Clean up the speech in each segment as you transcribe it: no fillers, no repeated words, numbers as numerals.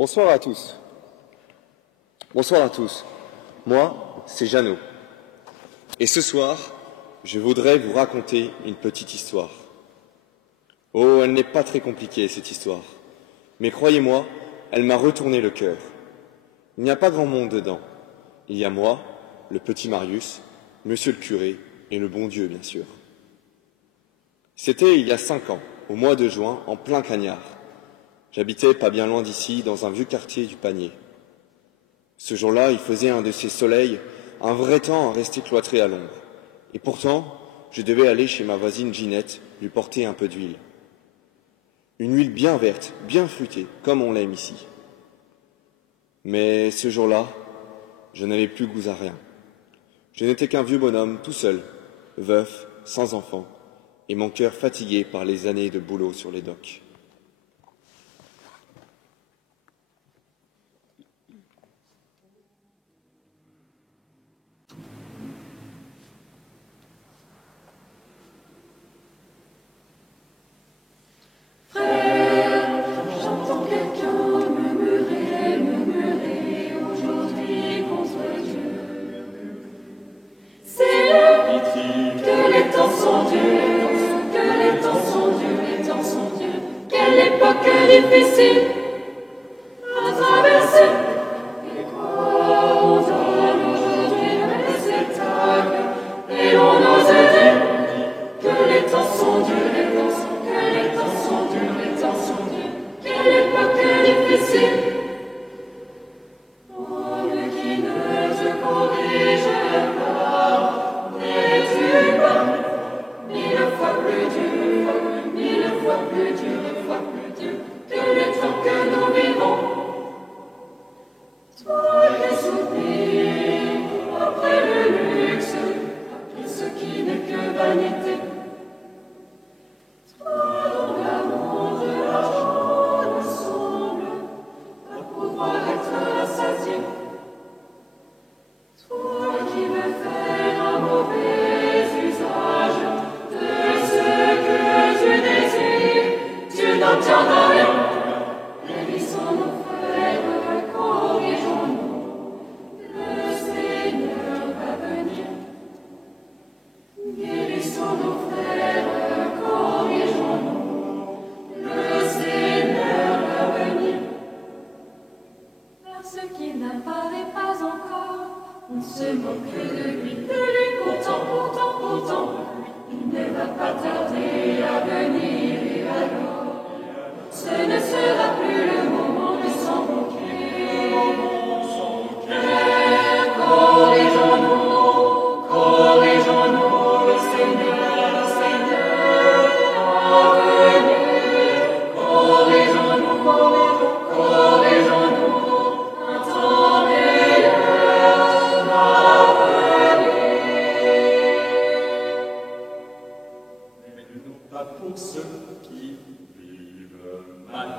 Bonsoir à tous. Bonsoir à tous. Moi, c'est Jeannot. Et ce soir, je voudrais vous raconter une petite histoire. Oh, elle n'est pas très compliquée, cette histoire. Mais croyez-moi, elle m'a retourné le cœur. Il n'y a pas grand monde dedans. Il y a moi, le petit Marius, monsieur le curé et le bon Dieu, bien sûr. C'était il y a 5 ans, au mois de juin, en plein Cagnard. J'habitais pas bien loin d'ici, dans un vieux quartier du Panier. Ce jour-là, il faisait un de ces soleils, un vrai temps à rester cloîtré à l'ombre. Et pourtant, je devais aller chez ma voisine Ginette, lui porter un peu d'huile. Une huile bien verte, bien fruitée, comme on l'aime ici. Mais ce jour-là, je n'avais plus goût à rien. Je n'étais qu'un vieux bonhomme, tout seul, veuf, sans enfant, et mon cœur fatigué par les années de boulot sur les docks. Difficile à traverser. Et quoi on donne aujourd'hui le spectacle. Et on ose dire que les temps sont durs, que les temps sont durs, les temps sont durs. Quelle époque difficile. Homme qui ne te corrige pas, n'es-tu pas 1000 fois plus dur, 1000 fois plus dur, que les temps que nous vivons. Toi qui soupires après le luxe, après ce qui n'est que vanité. Toi dont l'amour de l'argent ne semble pas pouvoir être rassasié. Toi qui veux faire un mauvais usage de ce que tu désires, tu n'obtiendras rien. On se moque de lui, pourtant, il ne va pas tarder à venir, et alors, ce ne sera plus le moment de s'en moquer. Corrigeons-nous, le Seigneur a venu. Corrigeons-nous, un temps meilleur va venir. Mais non pas pour ceux qui vivent mal.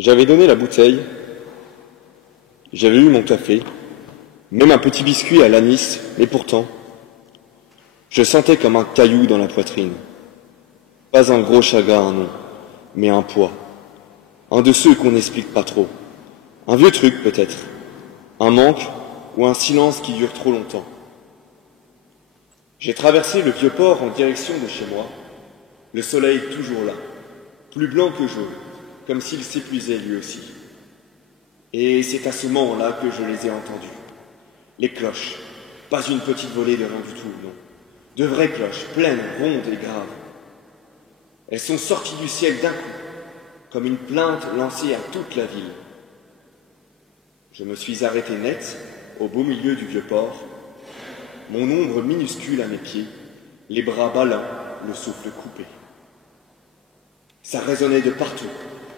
J'avais donné la bouteille, j'avais eu mon café, même un petit biscuit à l'anis, mais pourtant, je sentais comme un caillou dans la poitrine. Pas un gros chagrin, non, mais un poids. Un de ceux qu'on n'explique pas trop. Un vieux truc peut-être. Un manque ou un silence qui dure trop longtemps. J'ai traversé le vieux port en direction de chez moi, le soleil toujours là, plus blanc que jaune, comme s'il s'épuisait lui aussi. Et c'est à ce moment-là que je les ai entendus. Les cloches, pas une petite volée de rien du tout, non. De vraies cloches, pleines, rondes et graves. Elles sont sorties du ciel d'un coup, comme une plainte lancée à toute la ville. Je me suis arrêté net, au beau milieu du vieux port, mon ombre minuscule à mes pieds, les bras ballants, le souffle coupé. Ça résonnait de partout,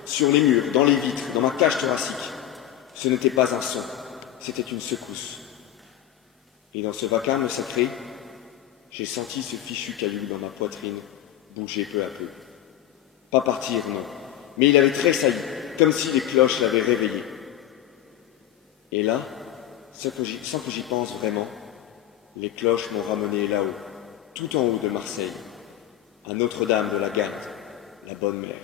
sur les murs, dans les vitres, dans ma cage thoracique. Ce n'était pas un son, c'était une secousse. Et dans ce vacarme sacré, j'ai senti ce fichu caillou dans ma poitrine bouger peu à peu. Pas partir, non, mais il avait tressailli, comme si les cloches l'avaient réveillé. Et là, sans que j'y pense vraiment, les cloches m'ont ramené là-haut, tout en haut de Marseille, à Notre-Dame de la Garde, la bonne mère.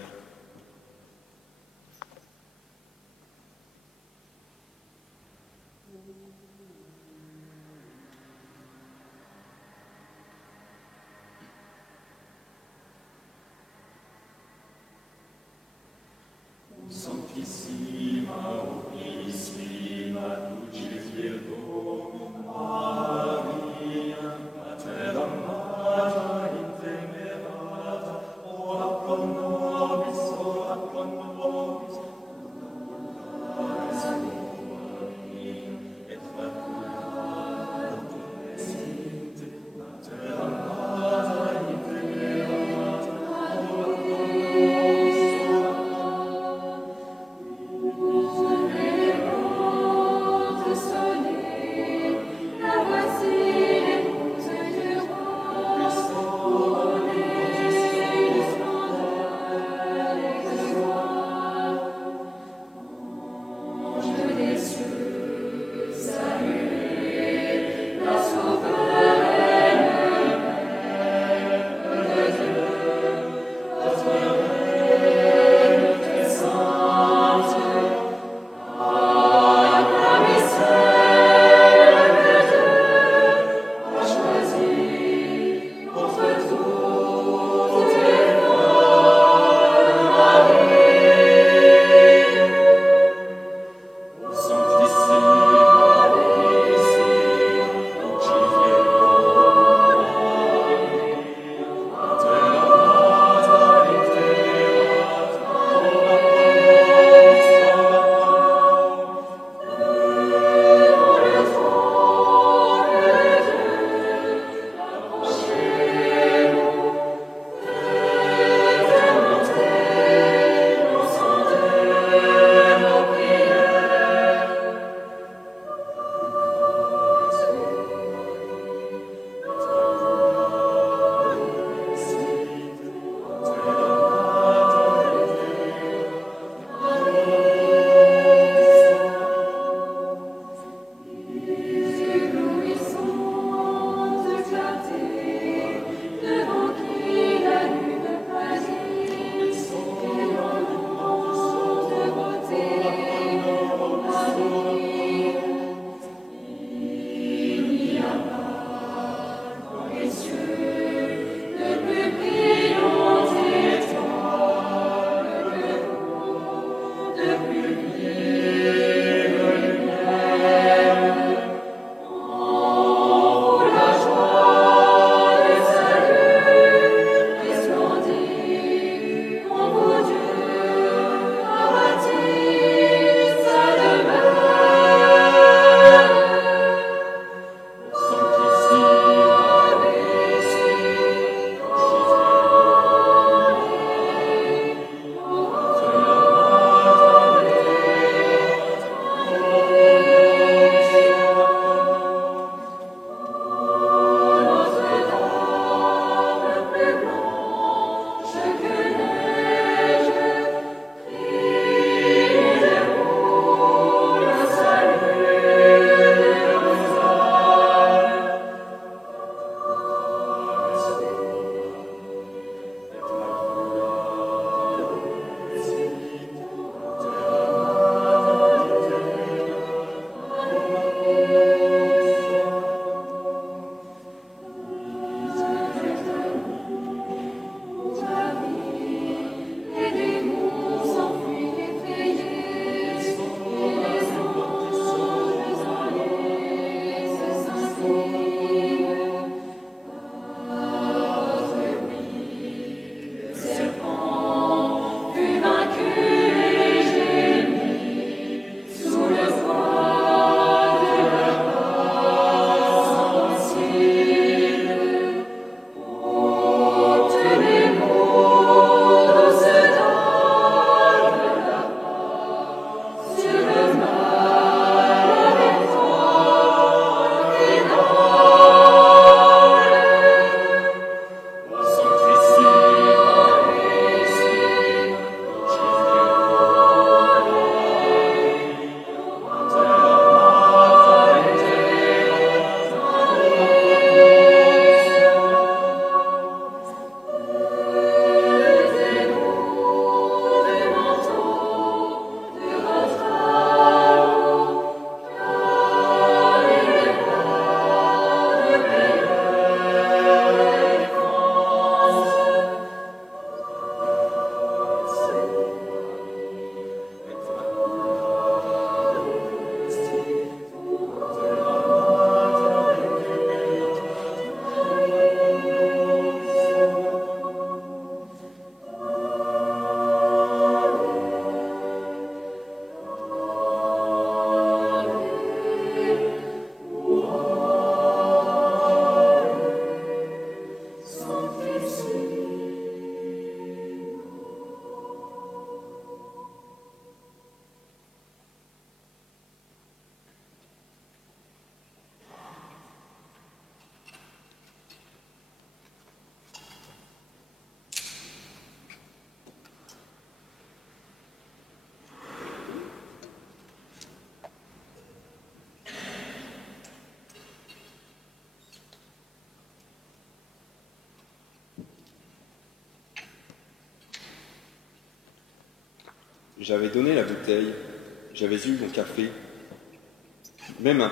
Sanctissima, opissima, dulcis Virgo, Maria, Mater amata, intemerata, ora pro nobis, nullas Maria, et facultatem essite, Mater amata, intemerata, ora pro nobis, Salut, J'avais donné la bouteille, j'avais eu mon café, même un...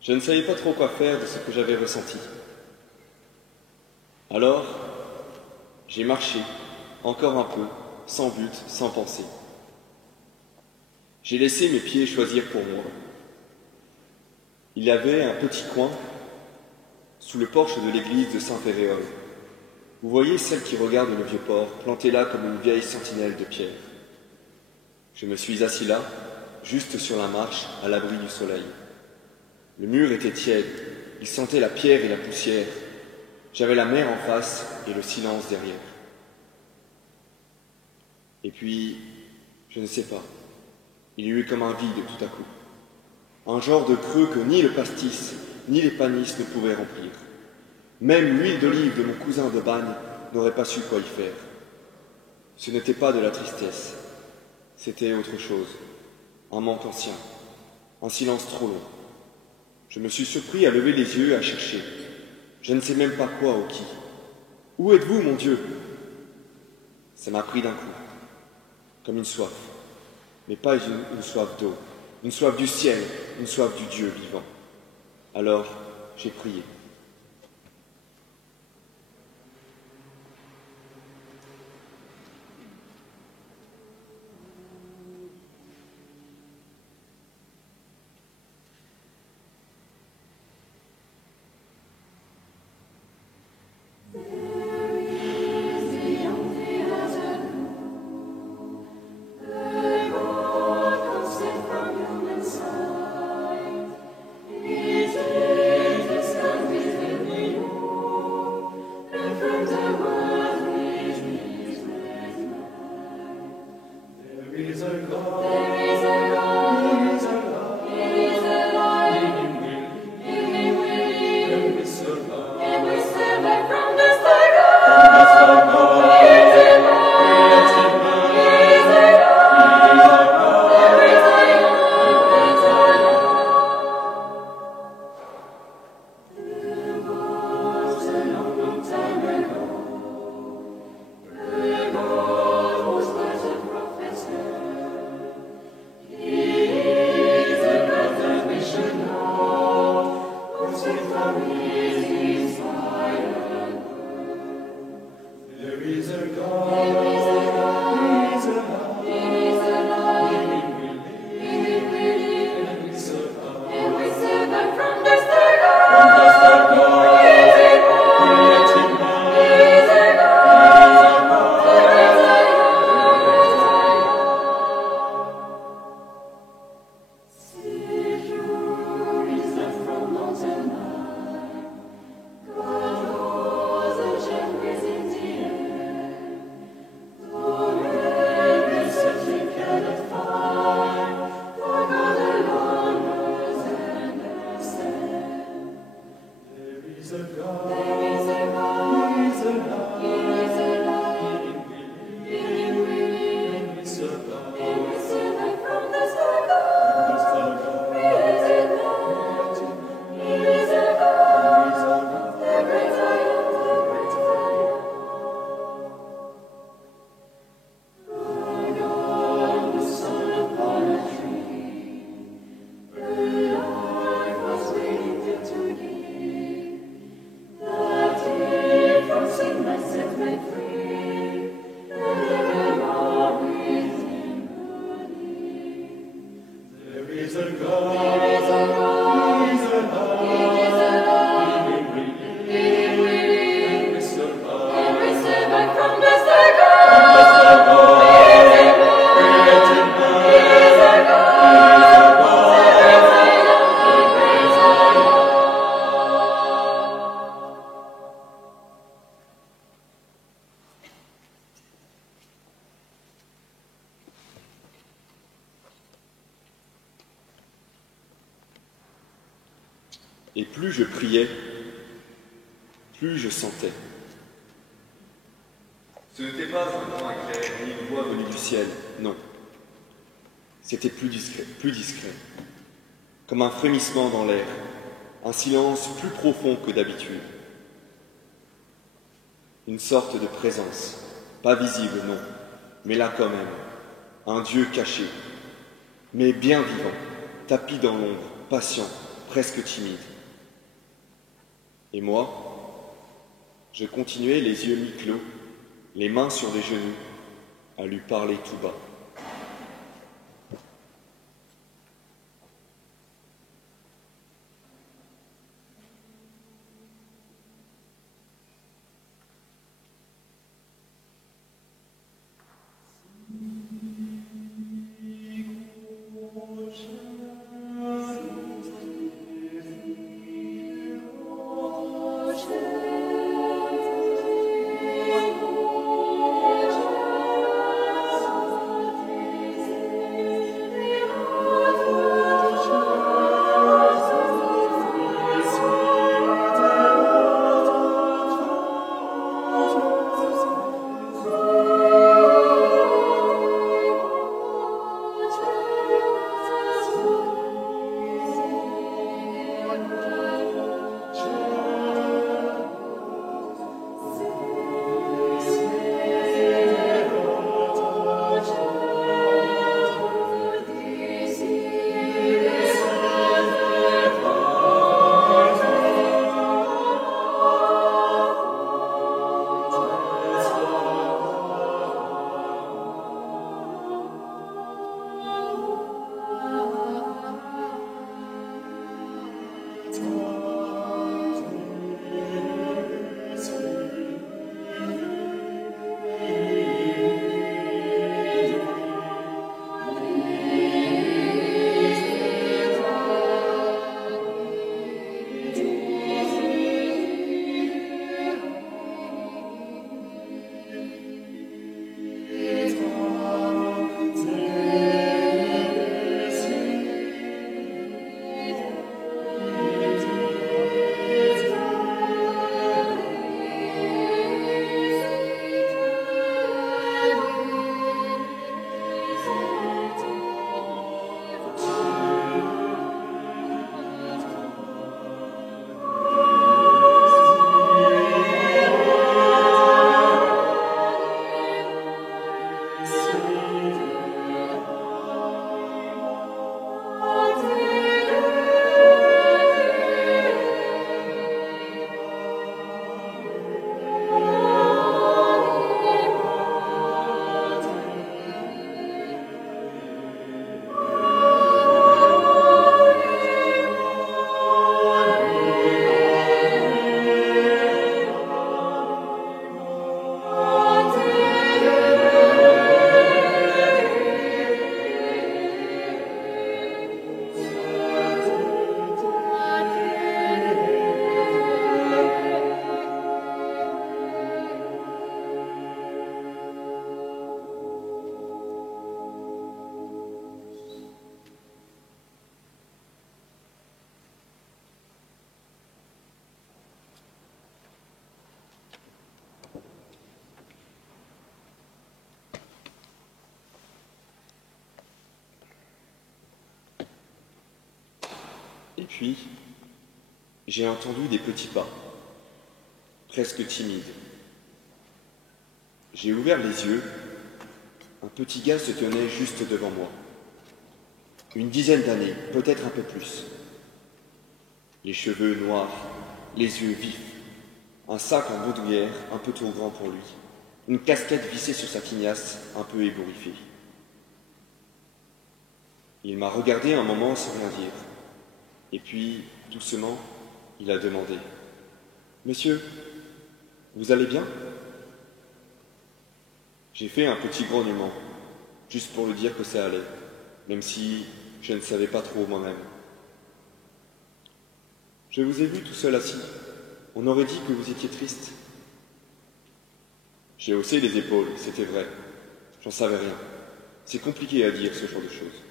Je ne savais pas trop quoi faire de ce que j'avais ressenti. Alors, j'ai marché, encore un peu, sans but, sans pensée. J'ai laissé mes pieds choisir pour moi. Il y avait un petit coin sous le porche de l'église de Saint-Péréol. Vous voyez celle qui regarde le vieux port, plantée là comme une vieille sentinelle de pierre. Je me suis assis là, juste sur la marche, à l'abri du soleil. Le mur était tiède, il sentait la pierre et la poussière. J'avais la mer en face et le silence derrière. Et puis, je ne sais pas, il y eut comme un vide tout à coup. Un genre de creux que ni le pastis, ni les panisses ne pouvaient remplir. Même l'huile d'olive de mon cousin de Bagne n'aurait pas su quoi y faire. Ce n'était pas de la tristesse, c'était autre chose, un manque ancien, un silence trop long. Je me suis surpris à lever les yeux et à chercher. Je ne sais même pas quoi ou qui. Où êtes-vous, mon Dieu? Ça m'a pris d'un coup, comme une soif, mais pas une soif d'eau, une soif du ciel, une soif du Dieu vivant. Alors, j'ai prié. Et plus je priais, plus je sentais. Ce n'était pas un vent éclair, ni une voix venue du ciel, non. C'était plus discret, comme un frémissement dans l'air, un silence plus profond que d'habitude. une sorte de présence, pas visible, non, mais là quand même, un Dieu caché, mais bien vivant, tapi dans l'ombre, patient, presque timide. Et moi, je continuais les yeux mi-clos, les mains sur les genoux, à lui parler tout bas. Et puis, j'ai entendu des petits pas, presque timides. J'ai ouvert les yeux. Un petit gars se tenait juste devant moi. Une dizaine d'années, peut-être un peu plus. Les cheveux noirs, les yeux vifs, un sac en baudouillère un peu trop grand pour lui, une casquette vissée sur sa tignasse un peu ébouriffée. Il m'a regardé un moment sans rien dire. Et puis, doucement, il a demandé « Monsieur, vous allez bien ?» J'ai fait un petit grognement, juste pour lui dire que ça allait, même si je ne savais pas trop moi-même. « Je vous ai vu tout seul assis. On aurait dit que vous étiez triste. » J'ai haussé les épaules, c'était vrai. J'en savais rien. C'est compliqué à dire ce genre de choses.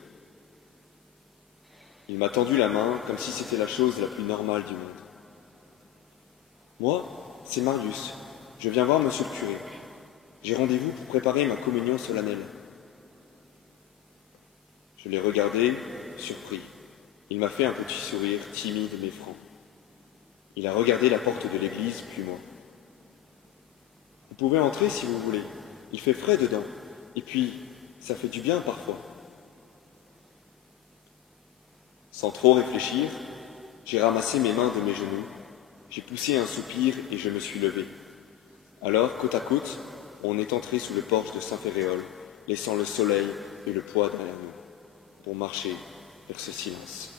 Il m'a tendu la main comme si c'était la chose la plus normale du monde. « Moi, c'est Marius. Je viens voir monsieur le curé. J'ai rendez-vous pour préparer ma communion solennelle. » Je l'ai regardé, surpris. Il m'a fait un petit sourire timide mais franc. Il a regardé la porte de l'église, puis moi. Vous pouvez entrer si vous voulez. Il fait frais dedans. Et puis, ça fait du bien parfois. Sans trop réfléchir, j'ai ramassé mes mains de mes genoux, j'ai poussé un soupir et je me suis levé. Alors, côte à côte, on est entré sous le porche de Saint-Féréol, laissant le soleil et le poids derrière nous, pour marcher vers ce silence.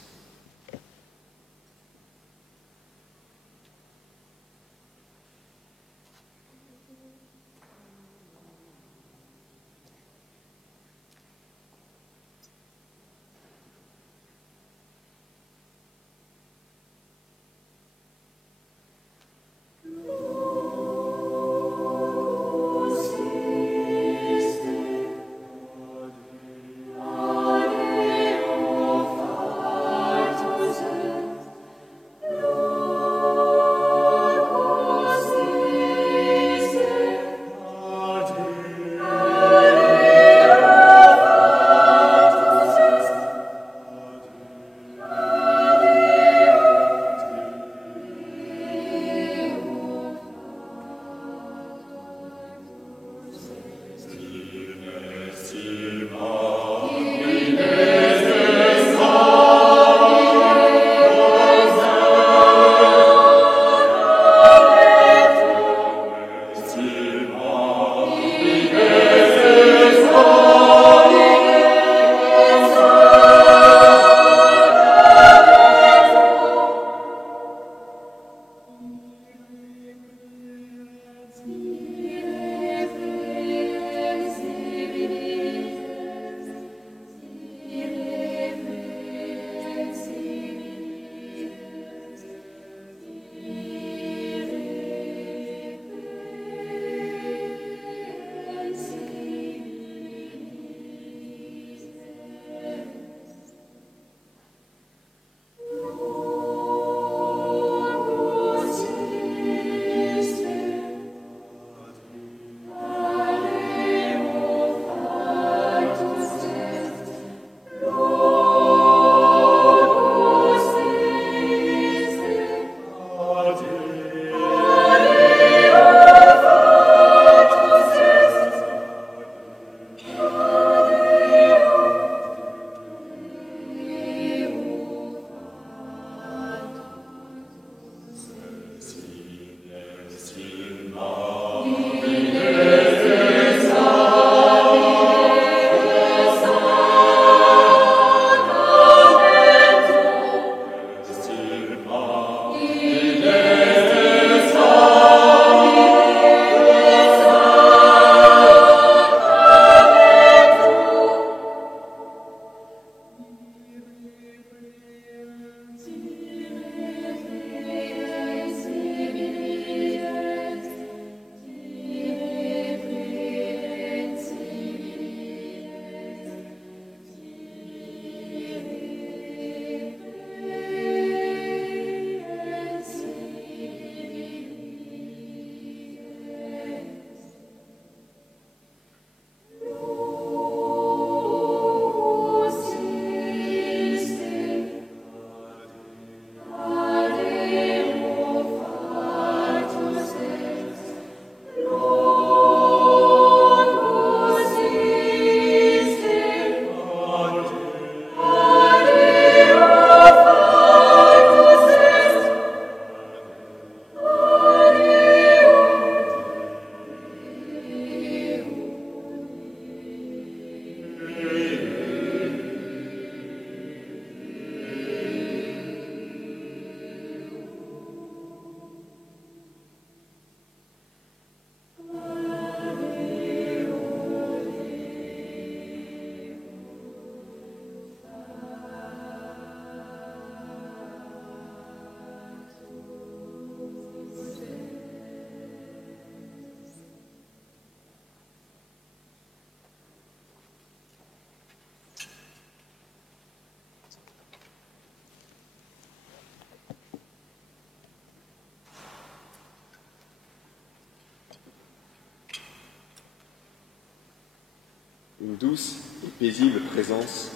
Une douce et paisible présence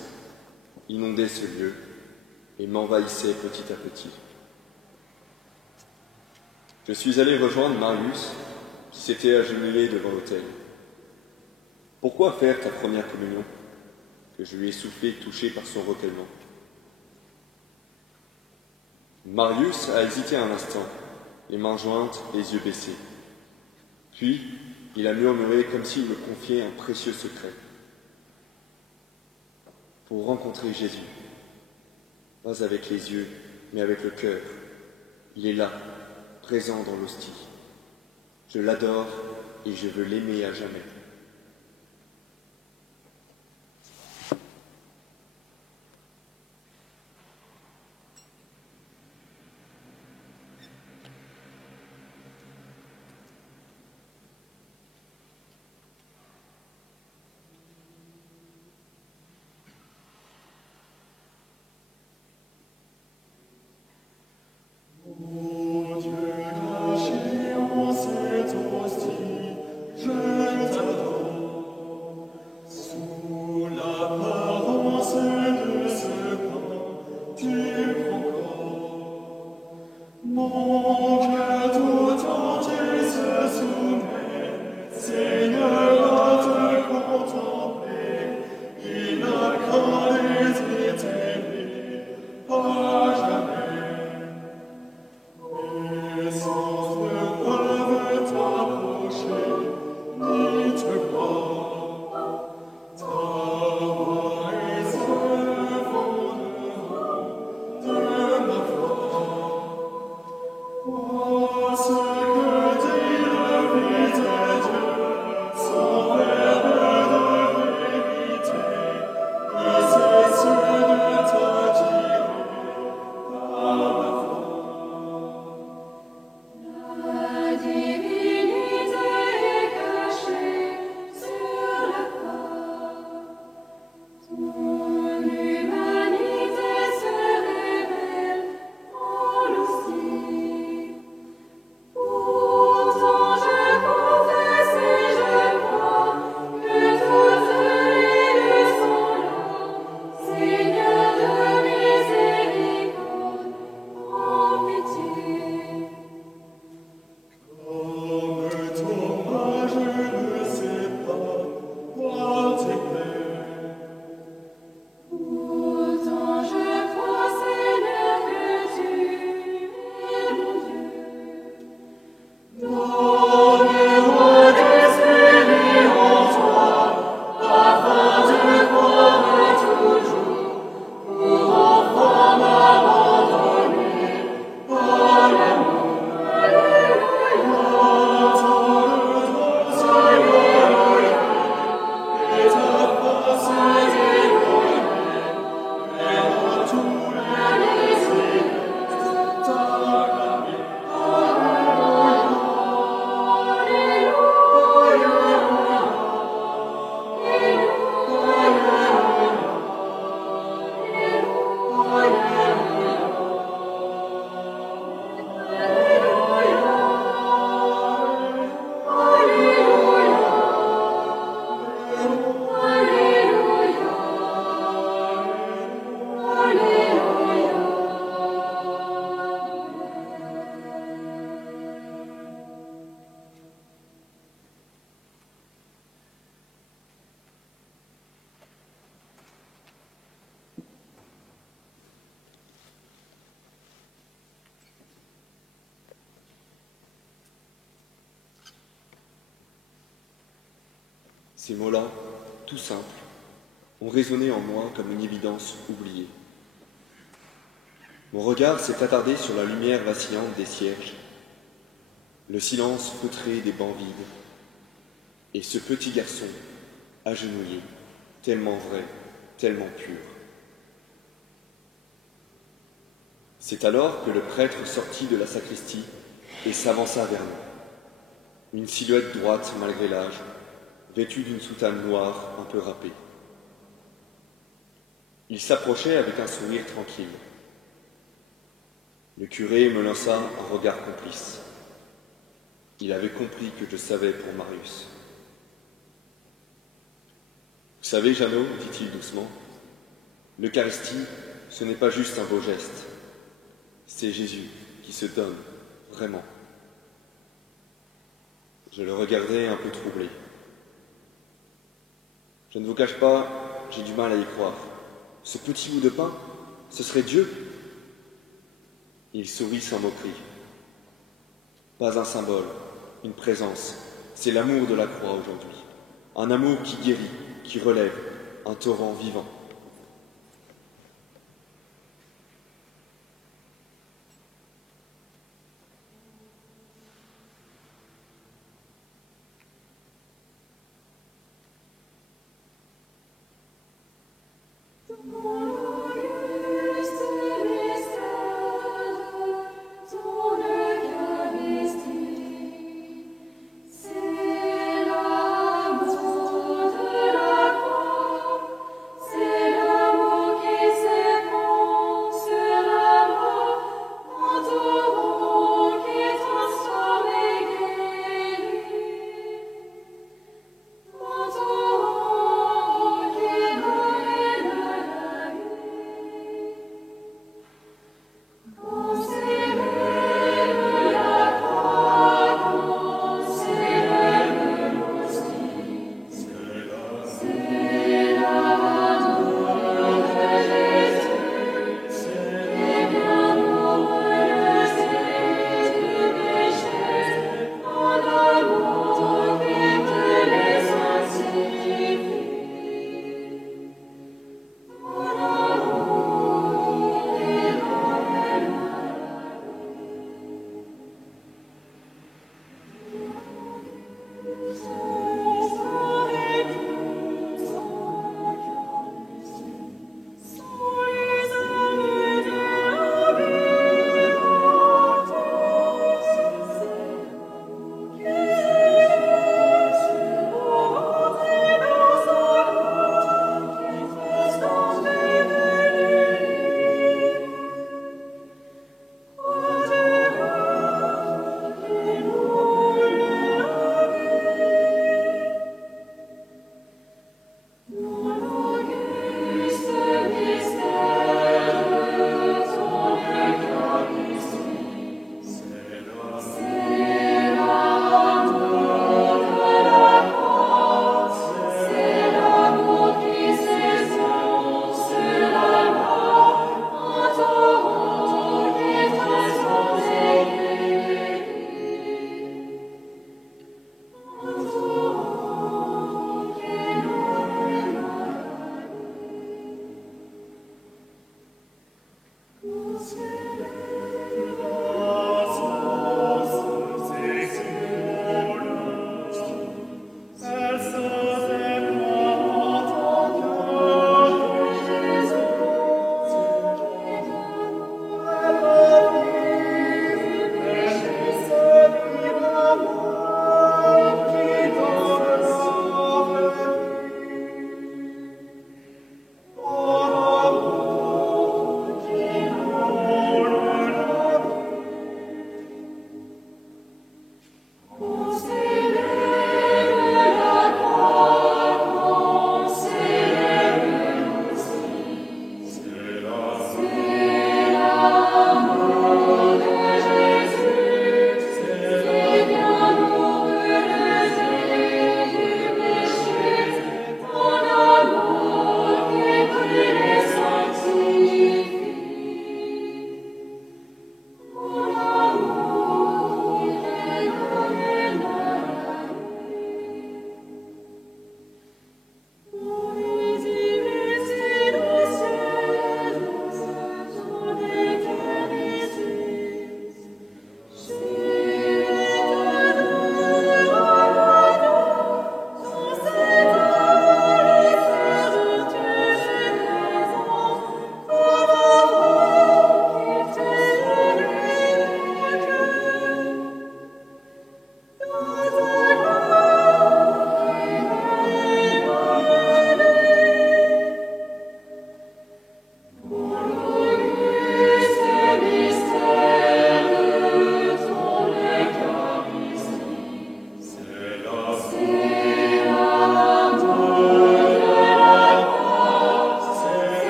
inondait ce lieu et m'envahissait petit à petit. Je suis allé rejoindre Marius, qui s'était agenouillé devant l'autel. Pourquoi faire ta première communion? Que je lui ai soufflé, touché par son recueillement. Marius a hésité un instant, les mains jointes, les yeux baissés. Puis, il a murmuré comme s'il me confiait un précieux secret. Pour rencontrer Jésus, pas avec les yeux, mais avec le cœur. Il est là, présent dans l'hostie. Je l'adore et je veux l'aimer à jamais. Ô Dieu caché en cette hostie, je t'adore. Sous l'apparence de ce pain, tu prends corps. Mon cœur tout entier se soumet, Seigneur, à te contempler. Il n'a qu'à les t'aimer, à jamais. Les sens ne peuvent t'approcher, ni te croire. Ta voix est seule fondement de ma foi. Oh, ce que dit le Fils de Dieu, son verbe de vérité, ne cesse de t'attirer par la foi. La divinité est cachée sur la croix. Ton humanité se révèle en l'hostie. Pourtant je confesse et je crois que toutes les lieux sont là. Seigneur de miséricorde, prends pitié. Comme toi, je ne sais pas quoi t'aimer. Pourtant je crois, Seigneur, que tu es mon Dieu. Donne-moi d'espérer en toi, afin de croire toujours, pour enfin m'abandonner à l'amour. Alléluia. Et ta face dévoilée, et à tous les célestes t'acclamer. Ces mots-là, tout simples, ont résonné en moi comme une évidence oubliée. Mon regard s'est attardé sur la lumière vacillante des cierges, le silence feutré des bancs vides, et ce petit garçon, agenouillé, tellement vrai, tellement pur. C'est alors que le prêtre sortit de la sacristie et s'avança vers nous, une silhouette droite malgré l'âge, vêtu d'une soutane noire un peu râpée. Il s'approchait avec un sourire tranquille. Le curé me lança un regard complice. Il avait compris que je savais pour Marius. « Vous savez, Jeannot, dit-il doucement, l'Eucharistie, ce n'est pas juste un beau geste. C'est Jésus qui se donne, vraiment. » Je le regardais un peu troublé. Je ne vous cache pas, j'ai du mal à y croire. Ce petit bout de pain, ce serait Dieu? Il sourit sans moquerie. Pas un symbole, une présence. C'est l'amour de la croix aujourd'hui. Un amour qui guérit, qui relève, un torrent vivant.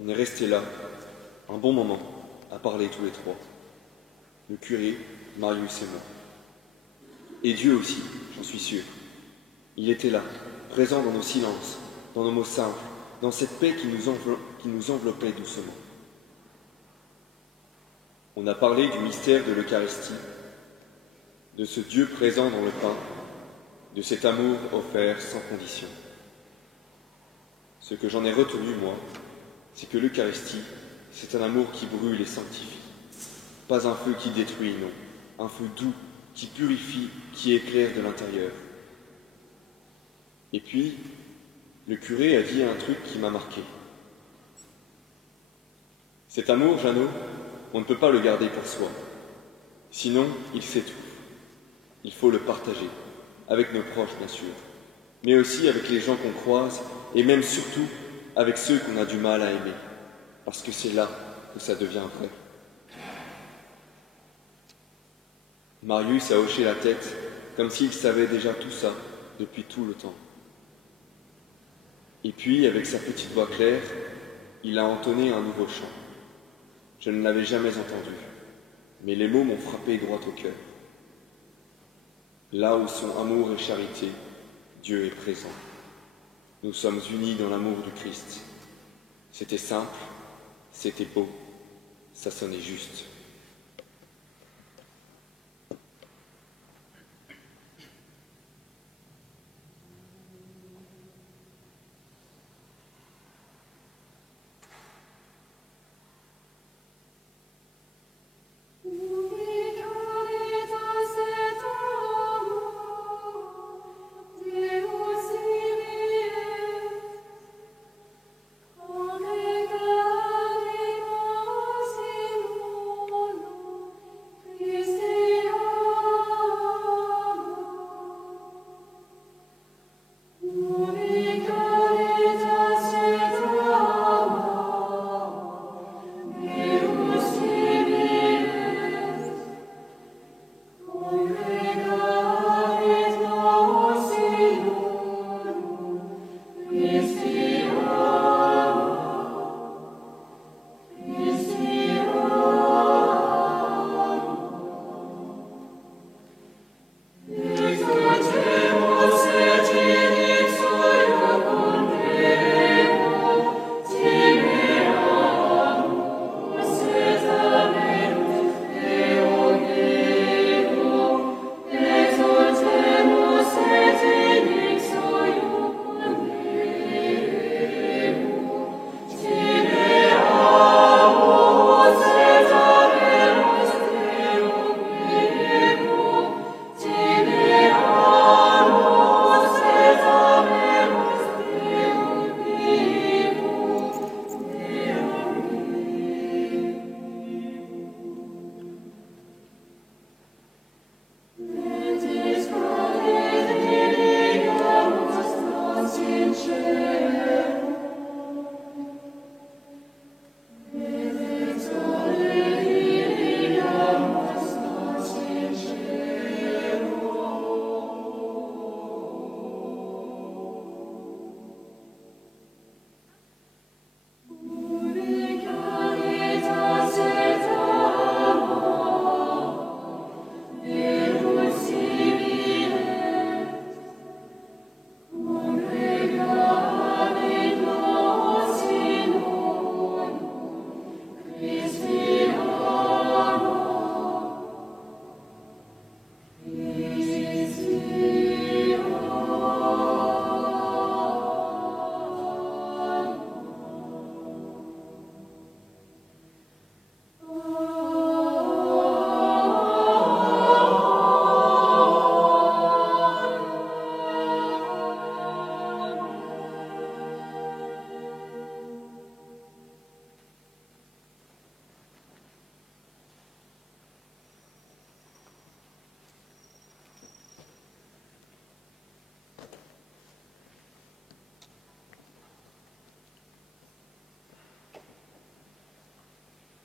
On est restés là, un bon moment, à parler tous les trois. Le curé, Marius et moi. Et Dieu aussi, j'en suis sûr. Il était là, présent dans nos silences, dans nos mots simples, dans cette paix qui nous enveloppait doucement. On a parlé du mystère de l'Eucharistie, de ce Dieu présent dans le pain, de cet amour offert sans condition. Ce que j'en ai retenu, moi, c'est que l'Eucharistie, c'est un amour qui brûle et sanctifie. Pas un feu qui détruit, non. Un feu doux, qui purifie, qui éclaire de l'intérieur. Et puis, le curé a dit un truc qui m'a marqué. Cet amour, Jeannot, on ne peut pas le garder pour soi. Sinon, il s'étouffe. Il faut le partager, avec nos proches, bien sûr, mais aussi avec les gens qu'on croise, et même surtout avec ceux qu'on a du mal à aimer, parce que c'est là que ça devient vrai. Marius a hoché la tête, comme s'il savait déjà tout ça depuis tout le temps. Et puis, avec sa petite voix claire, il a entonné un nouveau chant. Je ne l'avais jamais entendu, mais les mots m'ont frappé droit au cœur. Là où sont amour et charité, Dieu est présent. Nous sommes unis dans l'amour du Christ. C'était simple, c'était beau, ça sonnait juste.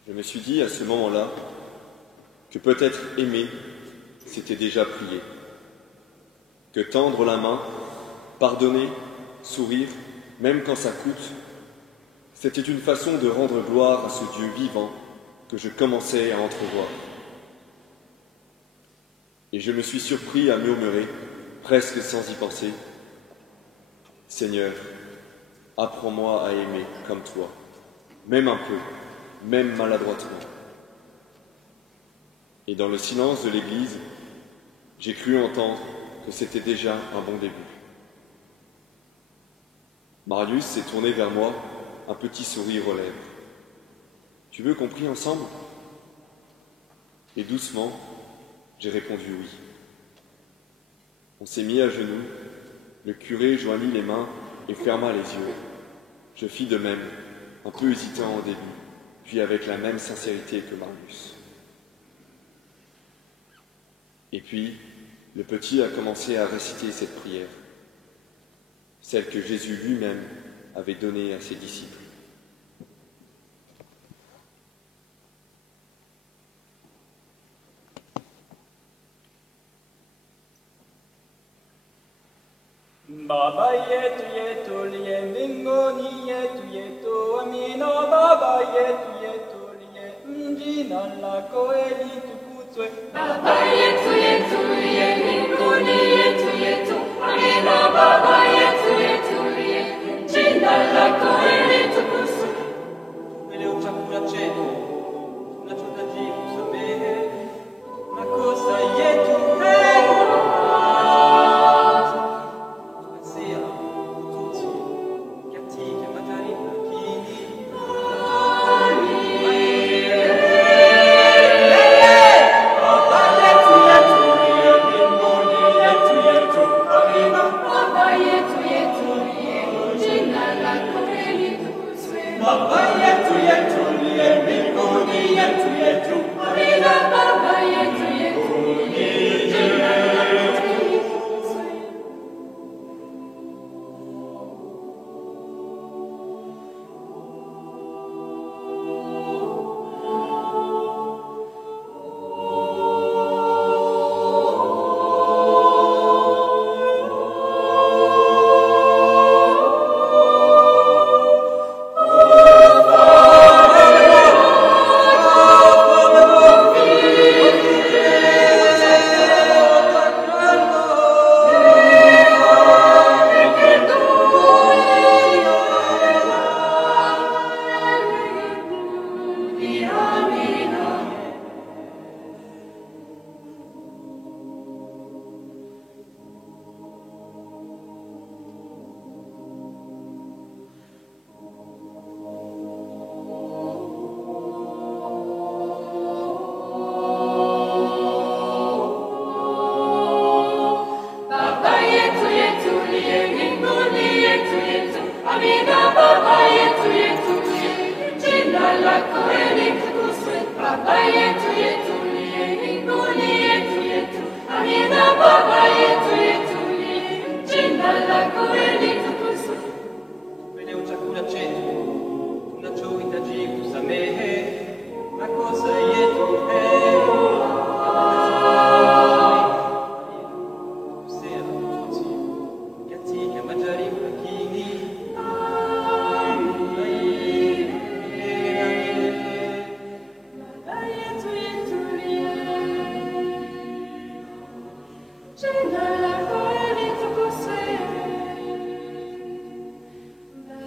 Je me suis dit à ce moment-là que peut-être aimer, c'était déjà prier. Que tendre la main, pardonner, sourire, même quand ça coûte, C'était une façon de rendre gloire à ce Dieu vivant que je commençais à entrevoir. Et je me suis surpris à murmurer, presque sans y penser, « Seigneur, apprends-moi à aimer comme toi, même un peu, même maladroitement. » Et dans le silence de l'église, j'ai cru entendre que c'était déjà un bon début. Marius s'est tourné vers moi, un petit sourire aux lèvres. « Tu veux qu'on prie ensemble ?» Et doucement, j'ai répondu oui. On s'est mis à genoux, le curé joignit les mains et ferma les yeux. Je fis de même, un peu hésitant au début, puis avec la même sincérité que Marius. Et puis, le petit a commencé à réciter cette prière, celle que Jésus lui-même avait donnée à ses disciples. Baba yetu yetu liye mbinguni, yetu yetu amina. Baba yetu yetu liye jina lako litukuzwe. Baba yetu liye mbinguni, yetu yetu amina. Baba yetu liye jina lako litukuzwe. Leo chakula chetu tunachohitaji kusamehe makosa yetu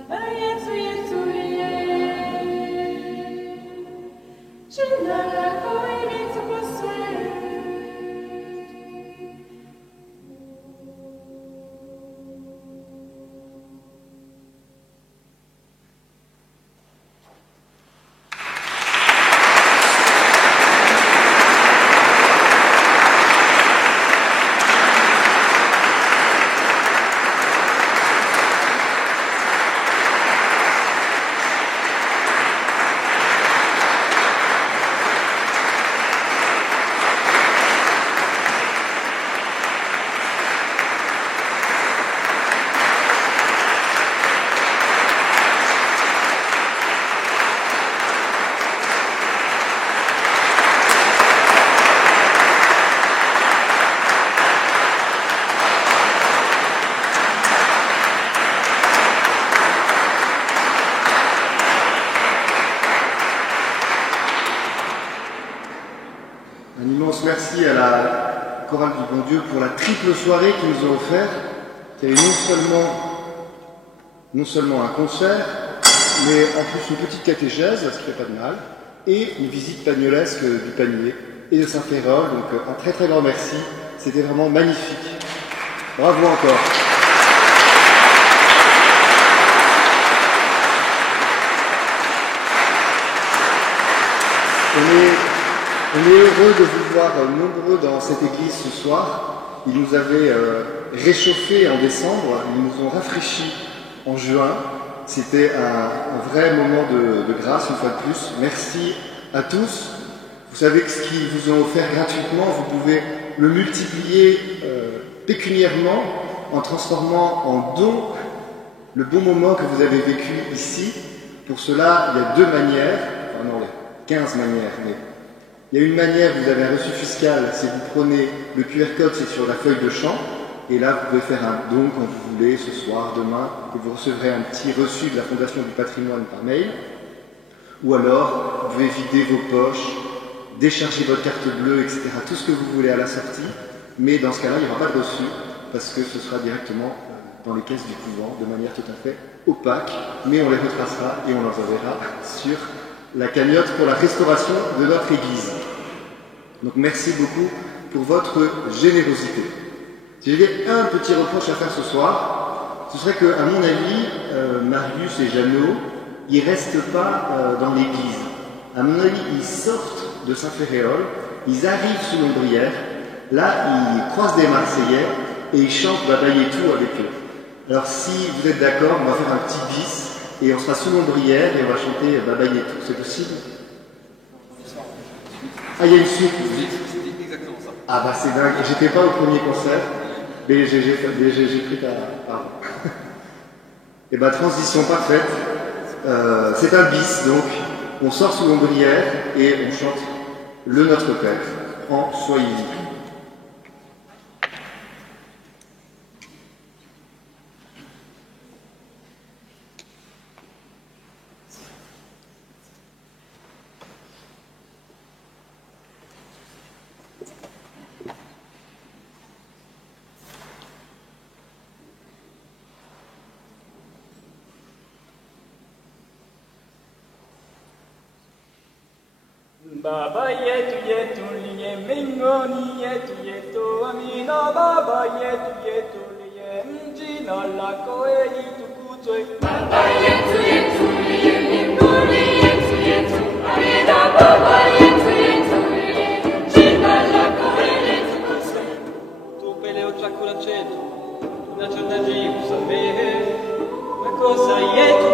Baba yetu merci à la Chorale du Bon Dieu pour la triple soirée qu'ils nous ont offert. Il y avait non seulement un concert, mais en plus une petite catéchèse, ce qui fait pas de mal, et une visite pagnolesque du Panier et de Saint-Férol. Donc un très très grand merci. C'était vraiment magnifique. Bravo encore. On est heureux de vous voir nombreux dans cette église ce soir. Ils nous avaient réchauffés en décembre, ils nous ont rafraîchis en juin. C'était un vrai moment de grâce, une fois de plus. Merci à tous. Vous savez que ce qu'ils vous ont offert gratuitement, vous pouvez le multiplier pécuniairement en transformant en don le bon moment que vous avez vécu ici. Pour cela, il y a 2 manières, enfin non, 15 manières, mais il y a une manière, vous avez un reçu fiscal, c'est vous prenez le QR code, c'est sur la feuille de chant, et là vous pouvez faire un don quand vous voulez, ce soir, demain, que vous recevrez un petit reçu de la Fondation du Patrimoine par mail, ou alors vous pouvez vider vos poches, décharger votre carte bleue, etc., tout ce que vous voulez à la sortie, mais dans ce cas-là, il n'y aura pas de reçu, parce que ce sera directement dans les caisses du couvent, de manière tout à fait opaque, mais on les retracera et on les enverra sur la cagnotte pour la restauration de notre église. Donc merci beaucoup pour votre générosité. Si j'avais un petit reproche à faire ce soir, ce serait qu'à mon avis, Marius et Jeannot, ils ne restent pas dans l'église. À mon avis, ils sortent de Saint-Féréol, ils arrivent sous l'ombrière, là, ils croisent des Marseillais et ils chantent Babaye tout avec eux. Alors si vous êtes d'accord, on va faire un petit bis et on sera sous l'ombrière et on va chanter Babaye tout. C'est possible? Ah, il y a une suite. C'est exactement ça. Ah bah c'est dingue. J'étais pas au premier concert, mais j'ai pris ta... Pardon. Et bah transition parfaite. C'est un bis, donc on sort sous l'ombrière et on chante le Notre Père en Swahili. Baba yetu yetu liye mbinguni yetu yetu amina. Baba yetu yetu liye mjina lako litukuzwe. Baba yetu yetu liye mbinguni yetu yetu amina. Baba yetu yetu liye mjina lako litukuzwe. Tupele chakula chetu tunachohitaji kusamehe makosa yetu.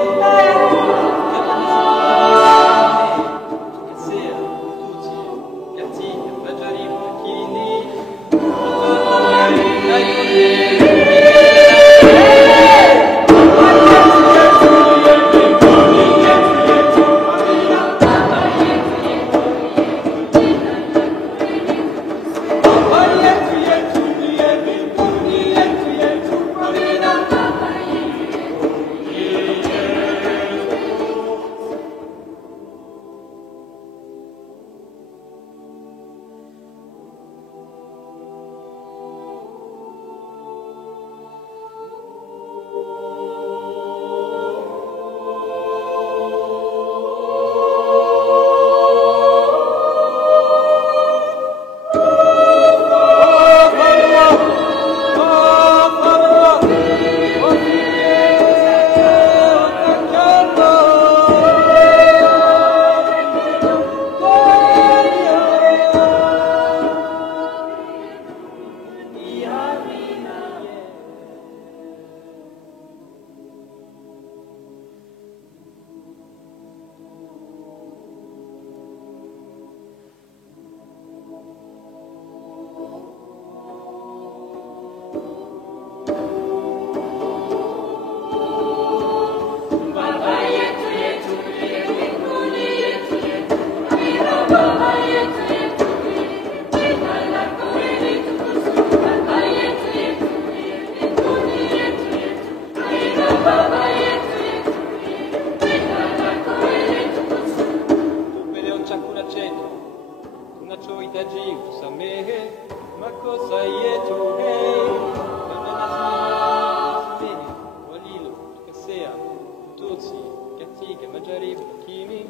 Tutsi, katika majaribu kimi,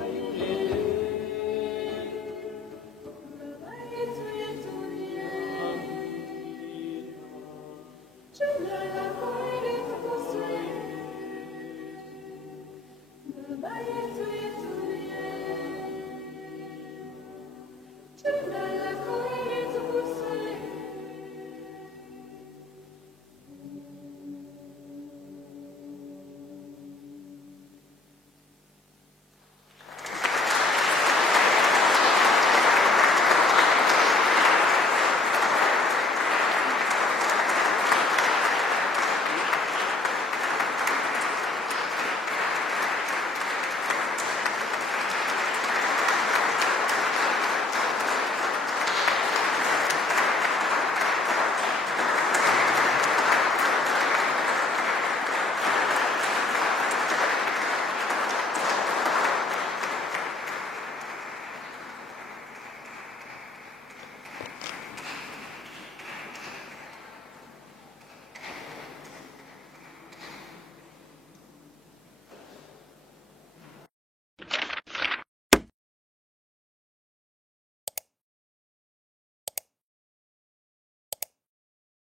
ayulele.